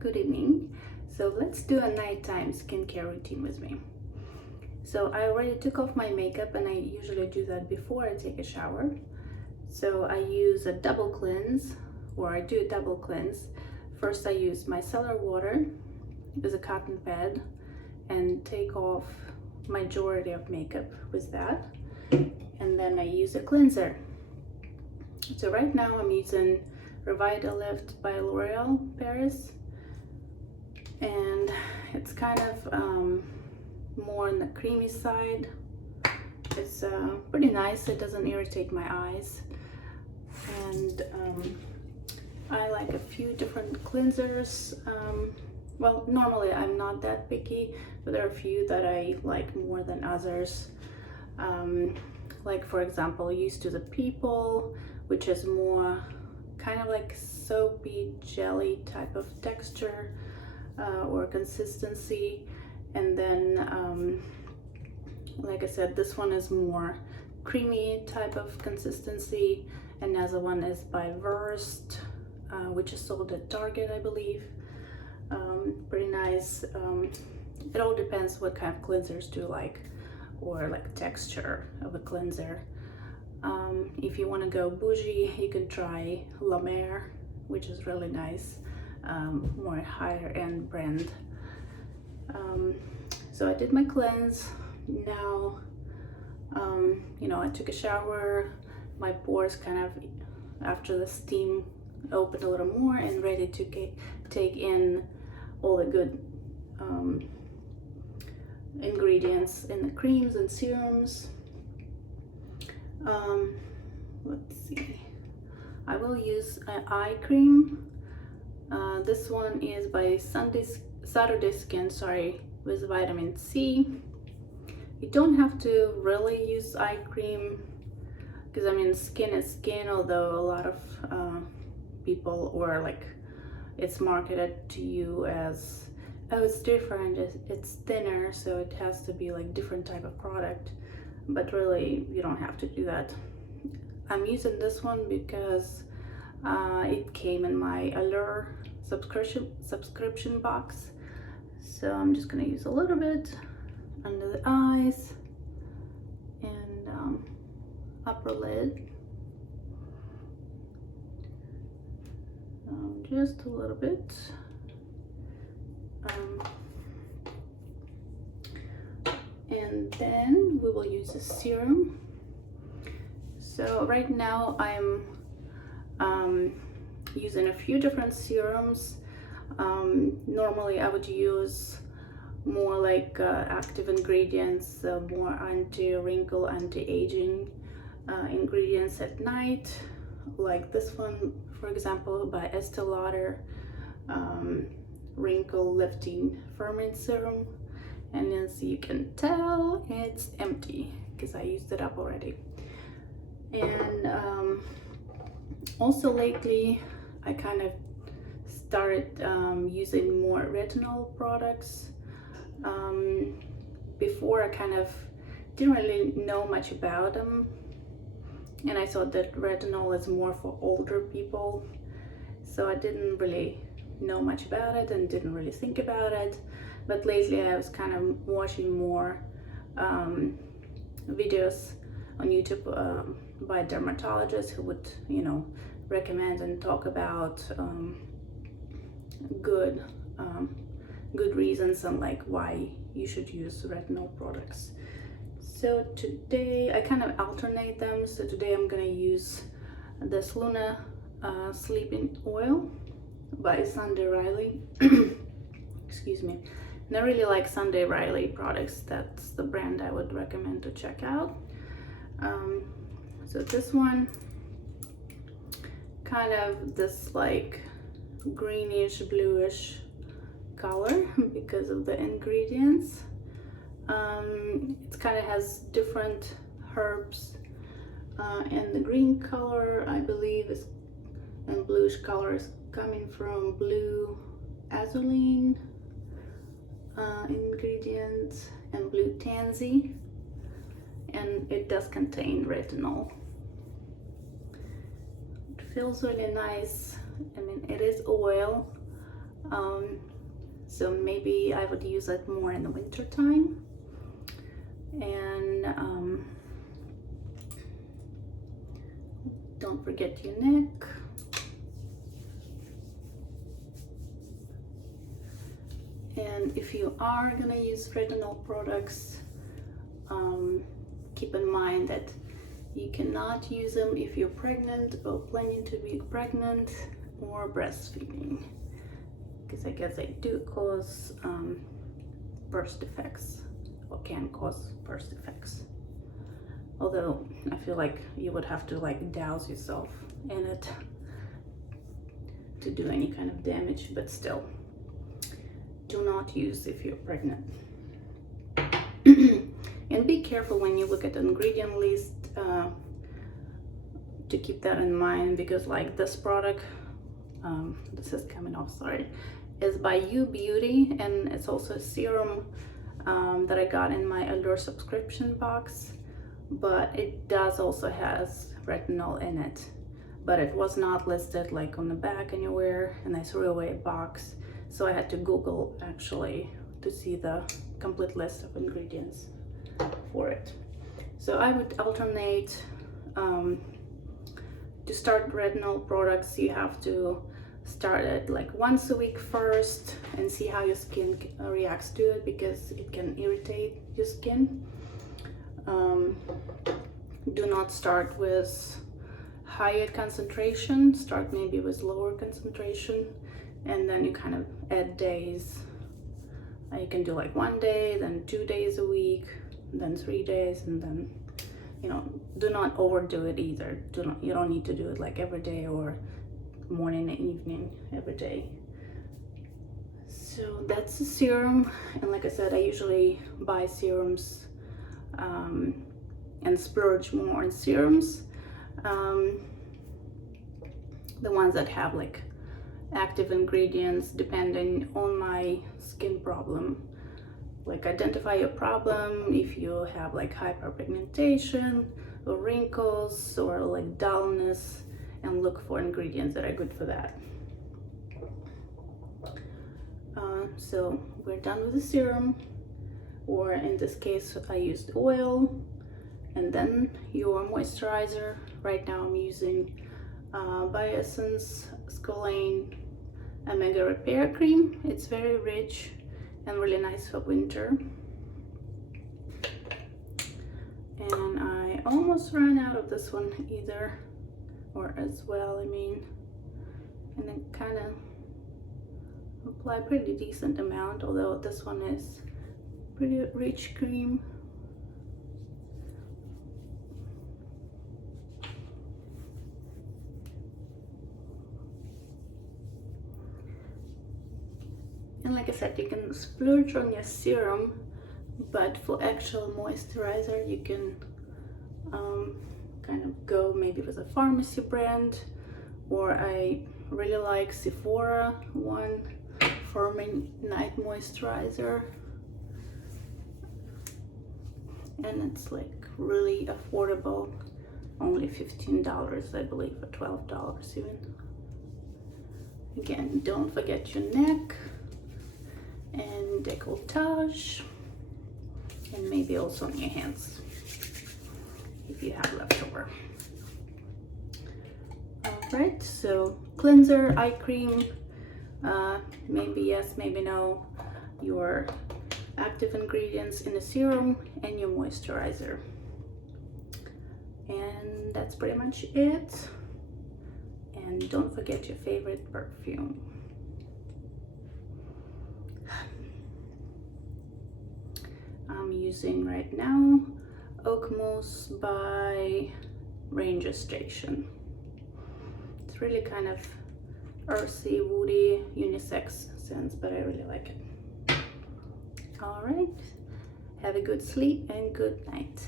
Good evening. So let's do a nighttime skincare routine with me. So I already took off my makeup and I usually do that before I take a shower. So I use a double cleanse, or I do a double cleanse. First I use micellar water with a cotton pad and take off majority of makeup with that. And then I use a cleanser. So right now I'm using Revitalift by L'Oreal Paris. And it's kind of more on the creamy side. It's pretty nice. It doesn't irritate my eyes. And I like a few different cleansers. Well, normally I'm not that picky, but there are a few that I like more than others. Like for example, Used to the People, which is more kind of like soapy jelly type of texture. Or consistency. And then like I said, this one is more creamy type of consistency. Another one is by Versed, which is sold at Target, I believe. Pretty nice. It all depends what kind of cleansers do you like, or like texture of a cleanser. If you want to go bougie, you can try La Mer, which is really nice. More higher end brand. So I did my cleanse. Now I took a shower, my pores kind of after the steam opened a little more and ready to take in all the good ingredients in the creams and serums. Let's see, I will use an eye cream. This one is by Saturday Skin, with vitamin C. You don't have to really use eye cream, because I mean skin is skin, although a lot of people, or like it's marketed to you as, oh, it's different, it's thinner, so it has to be like different type of product, but really you don't have to do that. I'm using this one because it came in my Allure subscription box. So I'm just gonna use a little bit under the eyes and upper lid. Just a little bit. And then we will use a serum. So right now I'm using a few different serums. Normally I would use more like active ingredients, more anti-wrinkle, anti-aging ingredients at night, like this one, for example, by Estee Lauder, wrinkle lifting firming serum. And as you can tell, it's empty because I used it up already. And also lately I kind of started using more retinol products. Before I kind of didn't really know much about them, and I thought that retinol is more for older people, so I didn't really know much about it and didn't really think about it. But lately I was kind of watching more videos on YouTube by dermatologists who would recommend and talk about good reasons and like why you should use retinol products. So today I kind of alternate them. So today I'm gonna use this Luna Sleeping Oil by Sunday Riley. Excuse me. And I really like Sunday Riley products. That's the brand I would recommend to check out. So this one, kind of this like greenish bluish color because of the ingredients. It kind of has different herbs, and the green color I believe is, and bluish color is coming from blue azulene ingredients and blue tansy, and it does contain retinol. It feels really nice. I mean, it is oil, So maybe I would use it more in the winter time. And don't forget your neck. And if you are gonna use retinol products, keep in mind that you cannot use them if you're pregnant or planning to be pregnant or breastfeeding, because I guess they do cause birth defects, or can cause birth defects. Although I feel like you would have to like douse yourself in it to do any kind of damage, but still, do not use if you're pregnant. And be careful when you look at the ingredient list to keep that in mind, because like this product, this is coming off, sorry, is by U Beauty, and it's also a serum that I got in my Allure subscription box, but it does also has retinol in it, but it was not listed like on the back anywhere, and I threw away a box, so I had to Google actually to see the complete list of ingredients for it. So I would alternate. To start retinol products, you have to start it like once a week first and see how your skin reacts to it, because it can irritate your skin. Do not start with higher concentration, start maybe with lower concentration, and then you kind of add days. You can do like 1 day, then 2 days a week, then 3 days, and then, you know, do not overdo it either. You don't need to do it like every day or morning and evening every day. So that's the serum, and like I said, I usually buy serums and splurge more on serums. The ones that have like active ingredients depending on my skin problem. Like identify your problem, if you have like hyperpigmentation or wrinkles or like dullness, and look for ingredients that are good for that. So we're done with the serum, or in this case I used oil, and then your moisturizer. Right now I'm using Biossance Squalane Omega Repair Cream. It's very rich and really nice for winter. And I almost ran out of this one either, or as well, I mean, and then kind of apply pretty decent amount, although this one is pretty rich cream. And like I said, you can splurge on your serum, but for actual moisturizer you can kind of go maybe with a pharmacy brand, or I really like Sephora one, Firming Night Moisturizer, and it's like really affordable, only $15 I believe, or $12 even. Again, don't forget your neck and décolletage, and maybe also on your hands if you have leftover. Alright, so cleanser, eye cream, maybe yes, maybe no, your active ingredients in the serum, and your moisturizer. And that's pretty much it. And don't forget your favorite perfume. I'm using right now Oak Moss by Ranger Station. It's really kind of earthy, woody, unisex scents, but I really like it. All right, have a good sleep and good night.